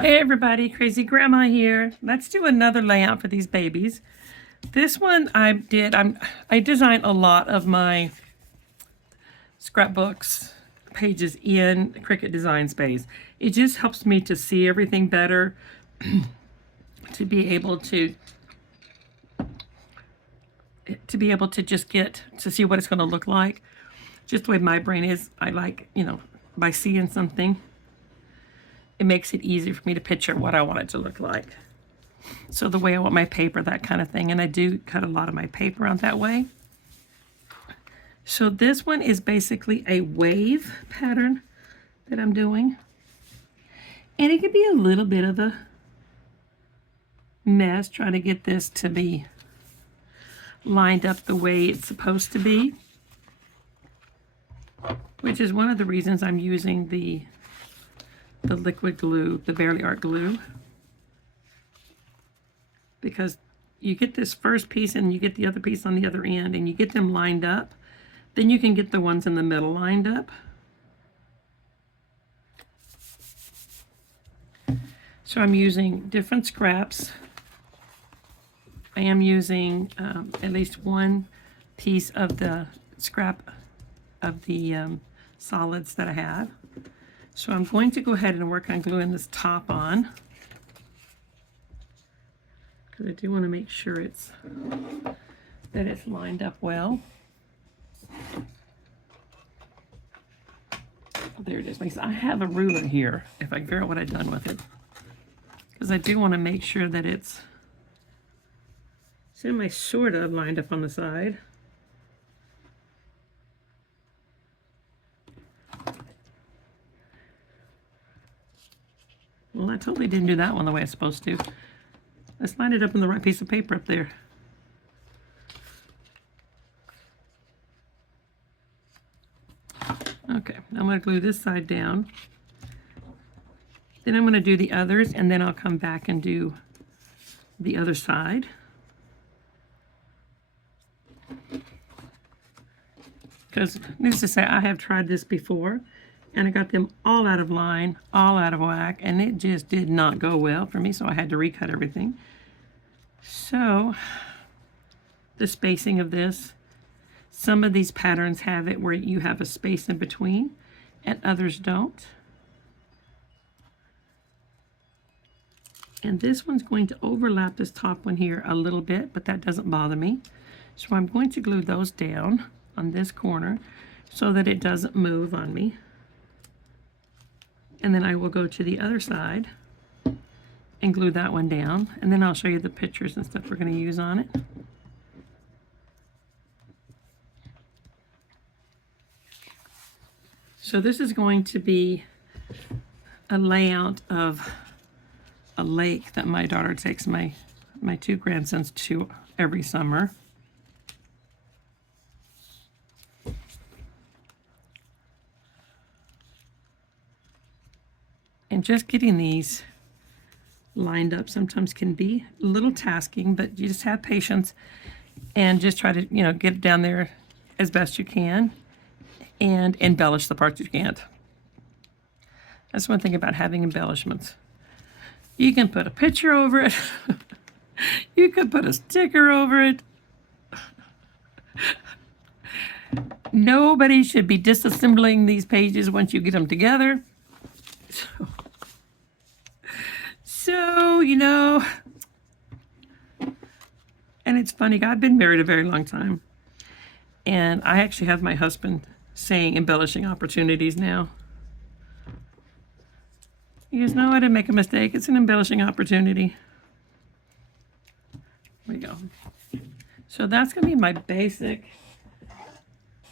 Hey everybody, Crazy Grandma here. Let's do another layout for these babies. This one I designed a lot of my scrapbooks pages in Cricut Design Space. It just helps me to see everything better, to be able to just get to see what it's going to look like. Just the way my brain is, I like, by seeing something, it makes it easy for me to picture what I want it to look like. So the way I want my paper, that kind of thing. And I do cut a lot of my paper out that way. So this one is basically a wave pattern that I'm doing. And it could be a little bit of a mess trying to get this to be lined up the way it's supposed to be. Which is one of the reasons I'm using the liquid glue, the Barely Art glue, because you get this first piece and you get the other piece on the other end and you get them lined up, then you can get the ones in the middle lined up. So I'm using different scraps. I am using at least one piece of the scrap of the solids that I have. So I'm going to go ahead and work on gluing this top on, because I do want to make sure that it's lined up well. There it is. I have a ruler here if I can figure out what I've done with it, because I do want to make sure that it's semi sort of lined up on the side. Well, I totally didn't do that one the way it's supposed to. Let's line it up on the right piece of paper up there. Okay, I'm going to glue this side down. Then I'm going to do the others, and then I'll come back and do the other side. Because, needless to say, I have tried this before, and I got them all out of line, all out of whack, and it just did not go well for me, so I had to recut everything. So, the spacing of this, some of these patterns have it where you have a space in between, and others don't. And this one's going to overlap this top one here a little bit, but that doesn't bother me. So I'm going to glue those down on this corner so that it doesn't move on me. And then I will go to the other side and glue that one down, and then I'll show you the pictures and stuff we're going to use on it. So this is going to be a layout of a lake that my daughter takes my two grandsons to every summer. And just getting these lined up sometimes can be a little tasking, but you just have patience and just try to, get it down there as best you can and embellish the parts you can't. That's one thing about having embellishments. You can put a picture over it. You could put a sticker over it. Nobody should be disassembling these pages once you get them together. So, and it's funny, I've been married a very long time, and I actually have my husband saying embellishing opportunities now. He goes, no, I didn't make a mistake. It's an embellishing opportunity. There we go. So that's going to be my basic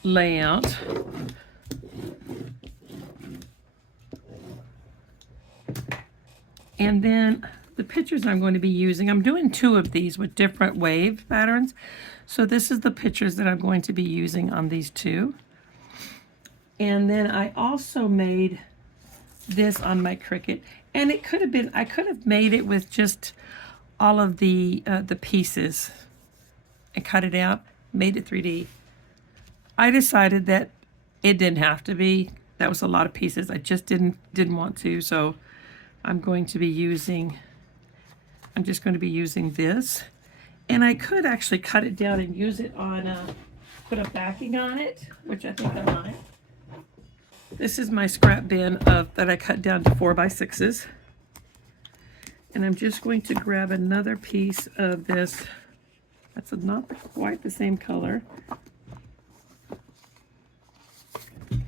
layout. And then the pictures I'm going to be using, I'm doing 2 of these with different wave patterns. So this is the pictures that I'm going to be using on these 2. And then I also made this on my Cricut. And it could have been, I could have made it with just all of the pieces and cut it out, made it 3D. I decided that it didn't have to be. That was a lot of pieces. I just didn't want to. So I'm just going to be using this. And I could actually cut it down and use it on, put a backing on it, which I think I might. This is my scrap bin that I cut down to 4x6s. And I'm just going to grab another piece of this. That's not quite the same color. Give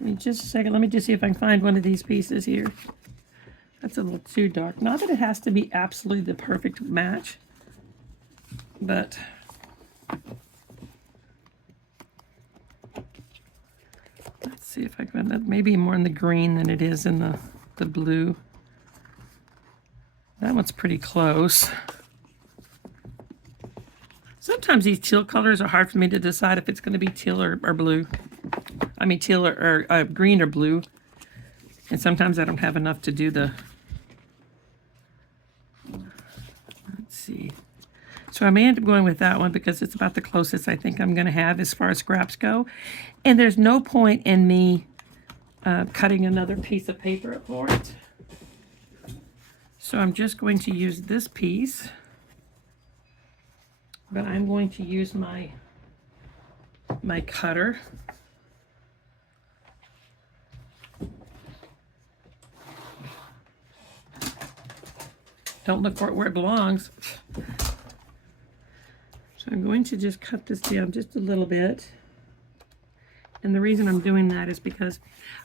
me just a second. Let me just see if I can find one of these pieces here. That's a little too dark. Not that it has to be absolutely the perfect match, but let's see if I can, maybe more in the green than it is in the blue. That one's pretty close. Sometimes these teal colors are hard for me to decide if it's going to be teal or blue. I mean teal or green or blue. And sometimes I don't have enough to do the... Let's see. So I may end up going with that one because it's about the closest I think I'm going to have as far as scraps go. And there's no point in me cutting another piece of paper for it. So I'm just going to use this piece. But I'm going to use my cutter. Don't look for it where it belongs. So I'm going to just cut this down just a little bit. And the reason I'm doing that is because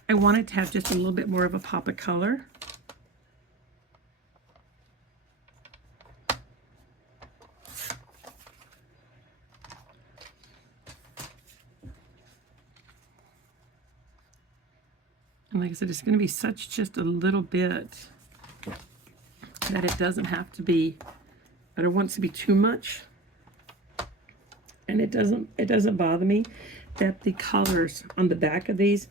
I want it to have just a little bit more of a pop of color. And like I said, it's going to be just a little bit that it doesn't have to be, I don't want it to be too much. And it doesn't bother me that the colors on the back of these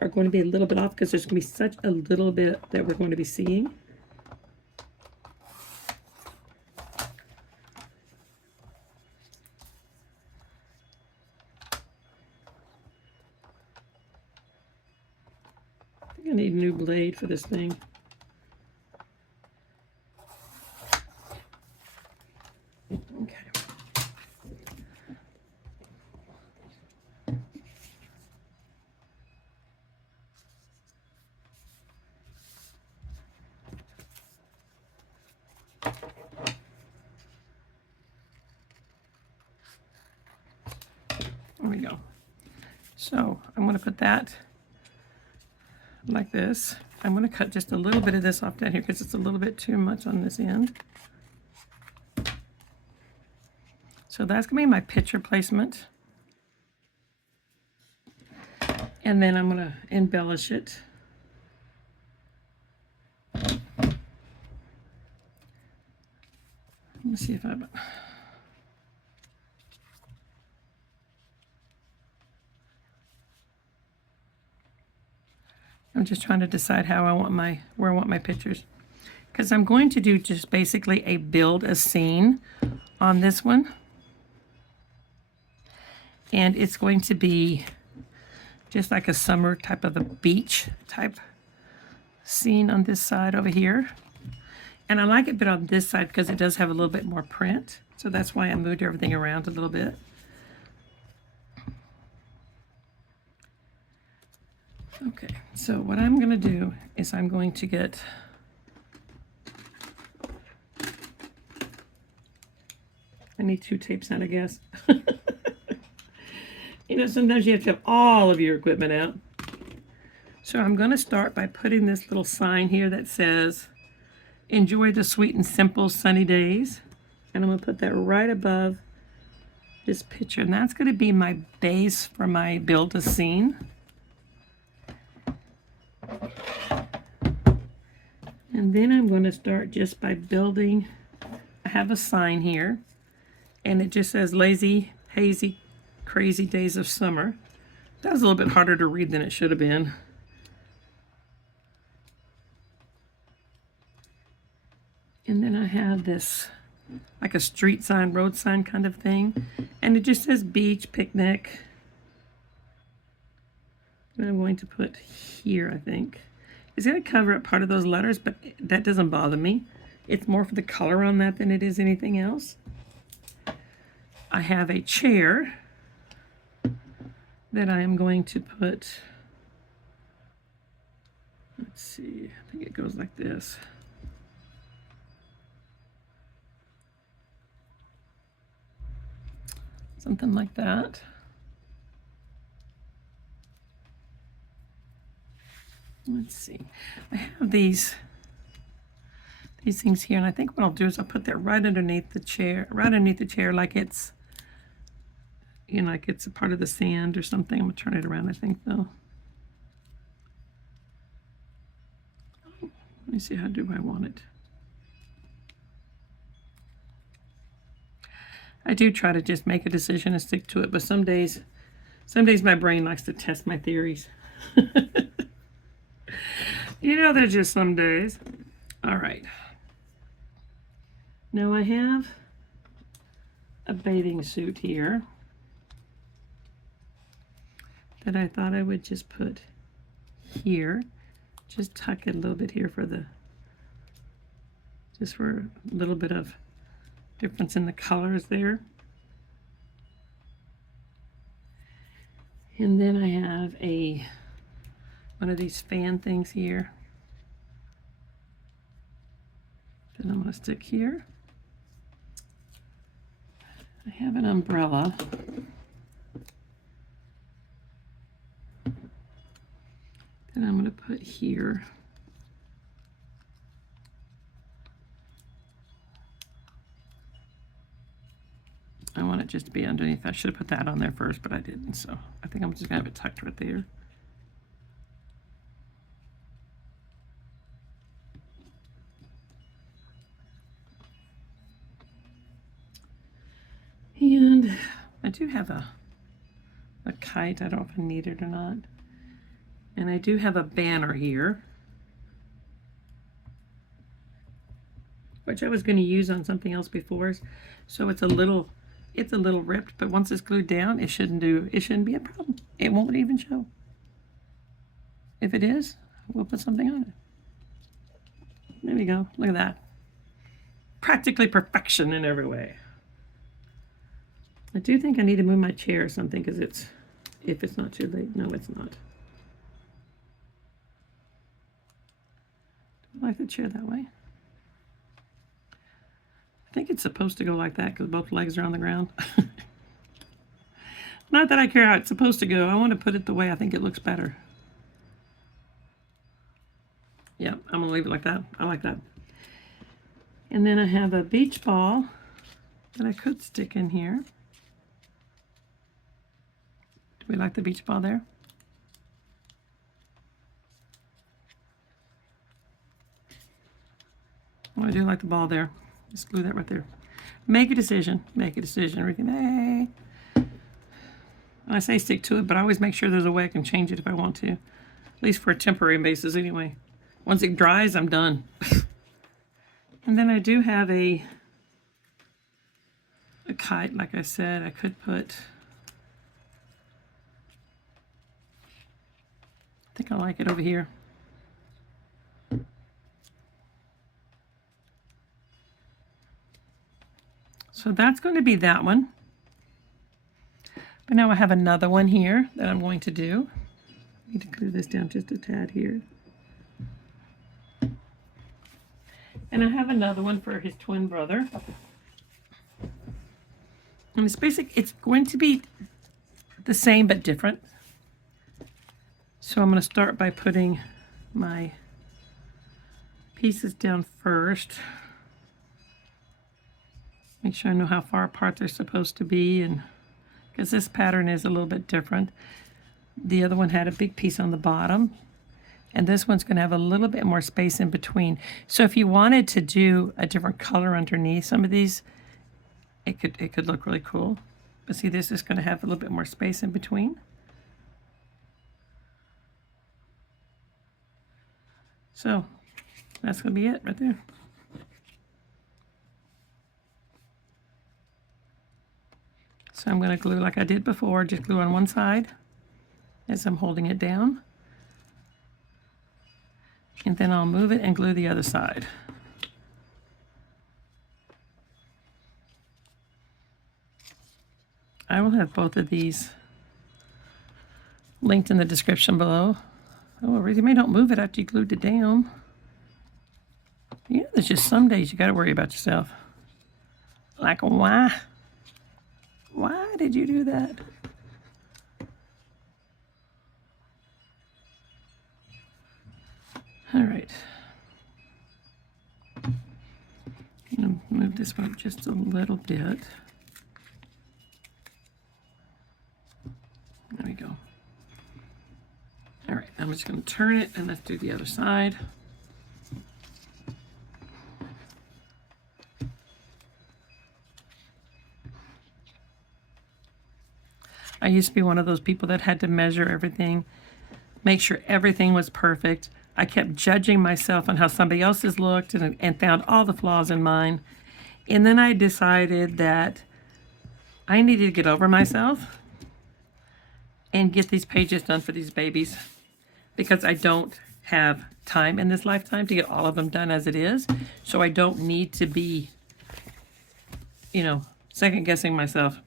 are going to be a little bit off because there's going to be such a little bit that we're going to be seeing. I think I need a new blade for this thing. Okay. There we go. So I'm going to put that like this. I'm going to cut just a little bit of this off down here because it's a little bit too much on this end. So that's going to be my picture placement. And then I'm going to embellish it. Let me see if I'm just trying to decide how I want where I want my pictures. Because I'm going to do just basically a build a scene on this one. And it's going to be just like a summer type of a beach type scene on this side over here. And I like it a bit on this side because it does have a little bit more print. So that's why I moved everything around a little bit. Okay, so what I'm going to do is I'm going to get I need 2 tapes out, I guess. You know, sometimes you have to have all of your equipment out. So I'm going to start by putting this little sign here that says, "Enjoy the sweet and simple sunny days." And I'm going to put that right above this picture. And that's going to be my base for my build a scene. And then I'm going to start just by building. I have a sign here. And it just says lazy, hazy, crazy days of summer. That was a little bit harder to read than it should have been. And then I have this, like a street sign, road sign kind of thing. And it just says beach, picnic. And I'm going to put here, I think. It's going to cover up part of those letters, but that doesn't bother me. It's more for the color on that than it is anything else. I have a chair that I am going to put, let's see, I think it goes like this. Something like that. Let's see. I have these things here, and I think what I'll do is I'll put that right underneath the chair, like it's, you know, like it's a part of the sand or something. I'm gonna turn it around, I think, though. Let me see, how do I want it? I do try to just make a decision and stick to it, but some days my brain likes to test my theories. You know, there's just some days. All right. Now I have a bathing suit here that I thought I would just put here. Just tuck it a little bit here for a little bit of difference in the colors there. And then I have one of these fan things here that I'm going to stick here. I have an umbrella that I'm going to put here. I want it just to be underneath. I should have put that on there first, but I didn't, so I think I'm just going to have it tucked right there. And I do have a kite. I don't know if I need it or not. And I do have a banner here, which I was going to use on something else before. So it's a little ripped, but once it's glued down, it shouldn't be a problem. It won't even show. If it is, we'll put something on it. There we go. Look at that. Practically perfection in every way. I do think I need to move my chair or something, because if it's not too late. No, it's not. Do I like the chair that way? I think it's supposed to go like that because both legs are on the ground. Not that I care how it's supposed to go. I want to put it the way I think it looks better. Yeah, I'm going to leave it like that. I like that. And then I have a beach ball that I could stick in here. Do we like the beach ball there? Oh, I do like the ball there. Just glue that right there. Make a decision. Make a decision. When I say stick to it, but I always make sure there's a way I can change it if I want to. At least for a temporary basis anyway. Once it dries, I'm done. And then I do have a kite, like I said. I could put, I think I like it over here. So that's going to be that one. But now I have another one here that I'm going to do. I need to glue this down just a tad here. And I have another one for his twin brother. And it's going to be the same but different. So I'm going to start by putting my pieces down first. Make sure I know how far apart they're supposed to be, and because this pattern is a little bit different. The other one had a big piece on the bottom, and this one's going to have a little bit more space in between. So if you wanted to do a different color underneath some of these, it could look really cool. But see, this is going to have a little bit more space in between. So that's going to be it right there. So I'm going to glue like I did before, just glue on one side as I'm holding it down. And then I'll move it and glue the other side. I will have both of these linked in the description below. Oh, you may not move it after you glued it down. Yeah, there's just some days you got to worry about yourself. Like, why? Why did you do that? All right. I'm going to move this one up just a little bit. There we go. All right, I'm just going to turn it and let's do the other side. I used to be one of those people that had to measure everything, make sure everything was perfect. I kept judging myself on how somebody else's looked and found all the flaws in mine. And then I decided that I needed to get over myself and get these pages done for these babies, because I don't have time in this lifetime to get all of them done as it is. So I don't need to be, second guessing myself.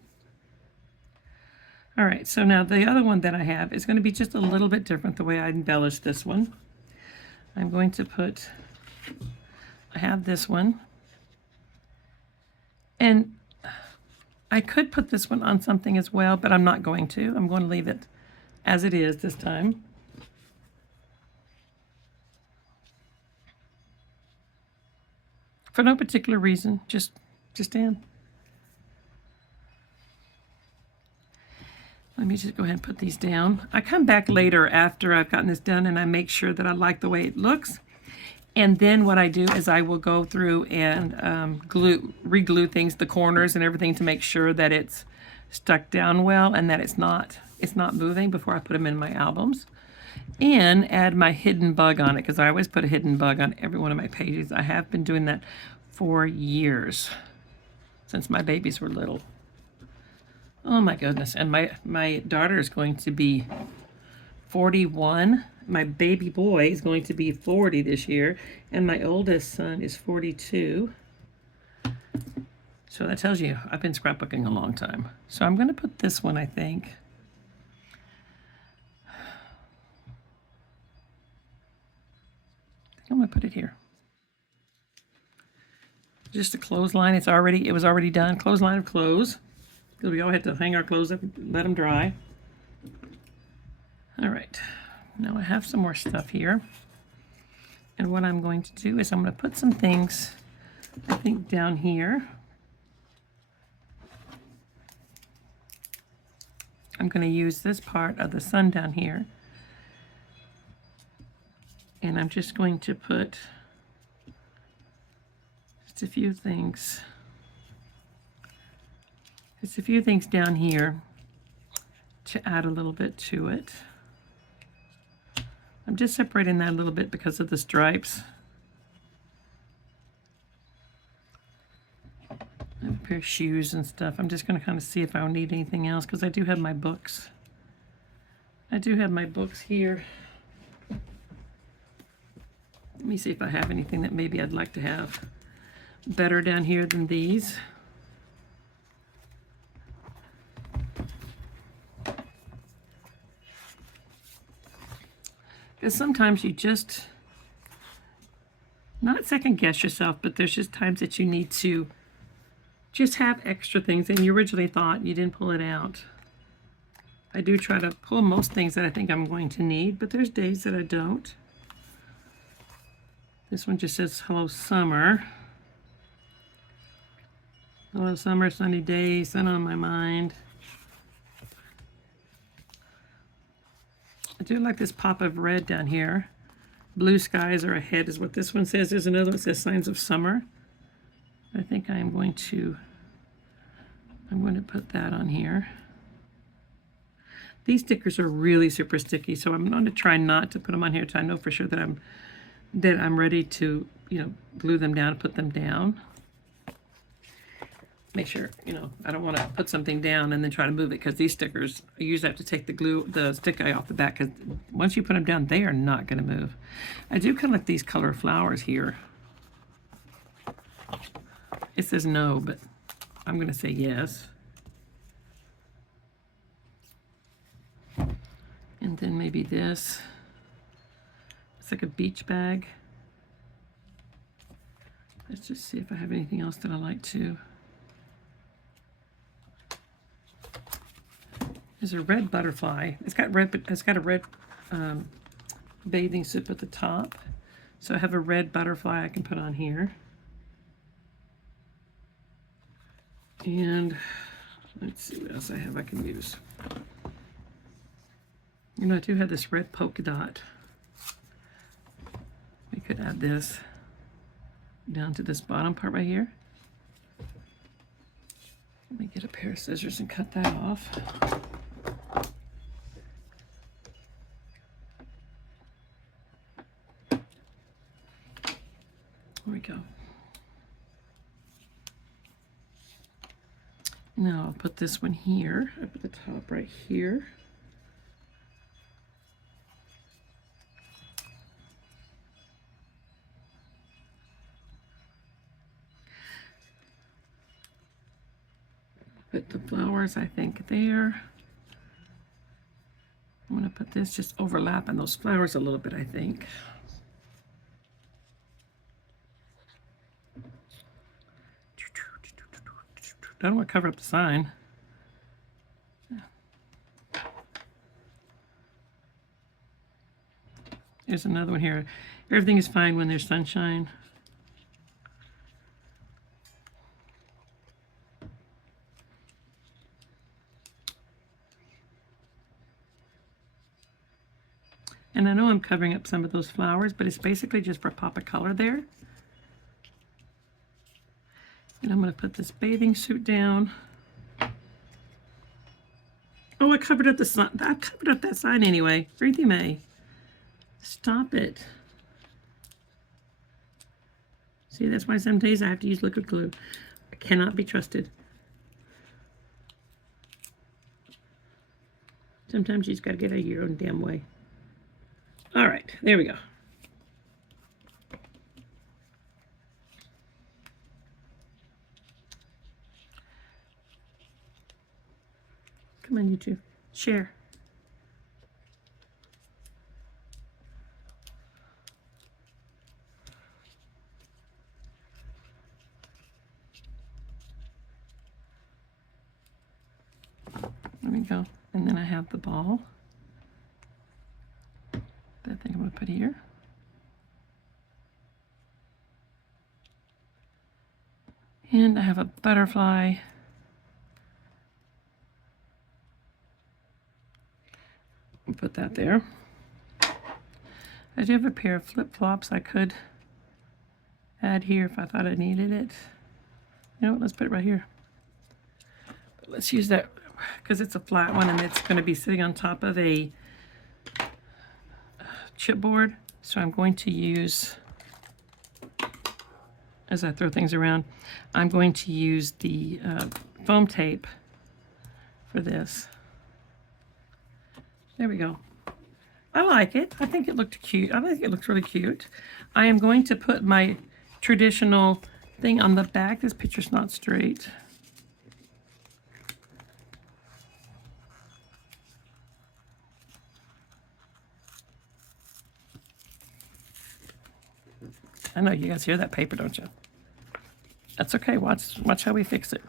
All right, so now the other one that I have is going to be just a little bit different the way I embellished this one. I'm going to I have this one. And I could put this one on something as well, but I'm not going to. I'm going to leave it as it is this time. For no particular reason, just in. Let me just go ahead and put these down. I come back later after I've gotten this done and I make sure that I like the way it looks. And then what I do is I will go through and re-glue things, the corners and everything, to make sure that it's stuck down well and that it's not moving before I put them in my albums. And add my hidden bug on it, because I always put a hidden bug on every one of my pages. I have been doing that for years, since my babies were little. Oh my goodness. And my daughter is going to be 41. My baby boy is going to be 40 this year. And my oldest son is 42. So that tells you I've been scrapbooking a long time. So I'm going to put this one, I think. I'm going to put it here. Just a clothesline. It was already done. Clothesline of clothes. Because we all had to hang our clothes up and let them dry. All right. Now I have some more stuff here. And what I'm going to do is I'm going to put some things, I think, down here. I'm going to use this part of the sun down here. And I'm just going to put just a few things. Just a few things down here to add a little bit to it. I'm just separating that a little bit because of the stripes. I have a pair of shoes and stuff. I'm just going to kind of see if I need anything else, because I do have my books. I do have my books here. Let me see if I have anything that maybe I'd like to have better down here than these. Because sometimes you just, not second guess yourself, but there's just times that you need to just have extra things and you originally thought you didn't pull it out. I do try to pull most things that I think I'm going to need, but there's days that I don't. This one just says, hello, summer. Hello, summer, sunny day, sun on my mind. I do like this pop of red down here. Blue skies are ahead is what this one says. There's another one that says signs of summer. I think I'm going to put that on here. These stickers are really super sticky, so I'm going to try not to put them on here until I know for sure that I'm ready to, glue them down and put them down. make sure, you know, I don't want to put something down and then try to move it, because these stickers, I usually have to take the stick eye off the back, because once you put them down, they are not going to move. I do collect these color flowers here. It says no, but I'm going to say yes. And then maybe this. It's like a beach bag. Let's just see if I have anything else that I like too. There's a red butterfly. It's got a red bathing suit at the top. So I have a red butterfly I can put on here. And let's see what else I have I can use. You know, I do have this red polka dot. We could add this down to this bottom part right here. Let me get a pair of scissors and cut that off. There we go. Now I'll put this one here, up at the top right here. Put the flowers, I think, there. I'm going to put this just overlapping those flowers a little bit, I think. I don't want to cover up the sign. There's another one here. Everything is fine when there's sunshine. And I know I'm covering up some of those flowers, but it's basically just for a pop of color there. And I'm going to put this bathing suit down. Oh, I covered up the sign. I covered up that sign anyway. Ruthie Mae, stop it. See, that's why some days I have to use liquid glue. I cannot be trusted. Sometimes you just got to get out of your own damn way. All right, there we go. Come on, you two. Share. There we go. And then I have the ball. That thing I'm going to put here. And I have a butterfly. I'll put that there. I do have a pair of flip-flops I could add here if I thought I needed it. You know what, let's put it right here. But let's use that because it's a flat one and it's going to be sitting on top of a chipboard. So I'm going to use, as I throw things around, I'm going to use the foam tape for this. There we go. I like it. I think it looked cute. I think it looks really cute. I am going to put my traditional thing on the back. This picture's not straight. I know you guys hear that paper, don't you? That's okay. Watch how we fix it.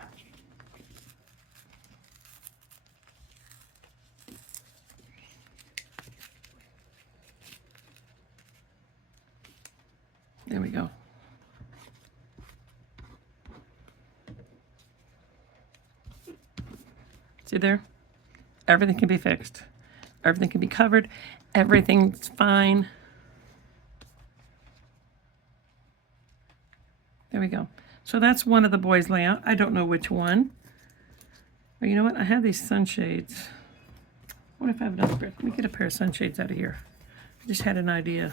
There we go. See there? Everything can be fixed. Everything can be covered. Everything's fine. There we go. So that's one of the boys' layout. I don't know which one. But you know what? I have these sunshades. What if I have another pair? Let me get a pair of sunshades out of here. I just had an idea.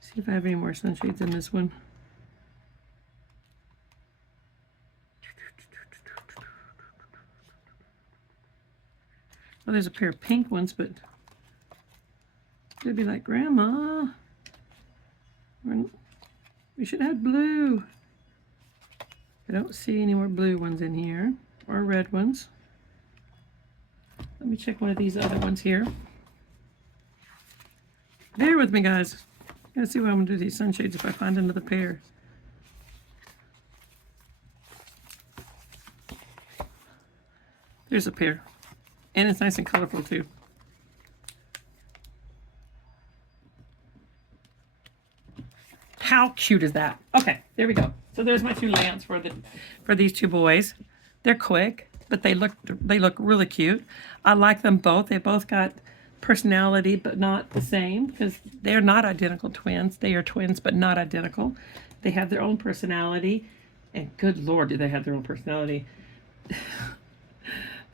See if I have any more sunshades in this one. Oh, there's a pair of pink ones, but they'd be like, Grandma, we should have blue. I don't see any more blue ones in here, or red ones. Let me check one of these other ones here. Bear with me, guys. Gotta see what I'm gonna do with these sunshades if I find another pair. There's a pair. And it's nice and colorful too. How cute is that? Okay, there we go. So there's my two lamps for these two boys. They're quick, but they look really cute. I like them both. They both got personality, but not the same, because they're not identical twins. They are twins, but not identical. They have their own personality, and good Lord, do they have their own personality.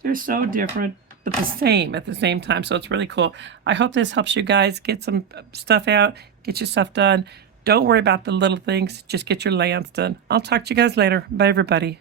They're so different, but the same at the same time, so it's really cool. I hope this helps you guys get some stuff out, get your stuff done. Don't worry about the little things. Just get your layouts done. I'll talk to you guys later. Bye, everybody.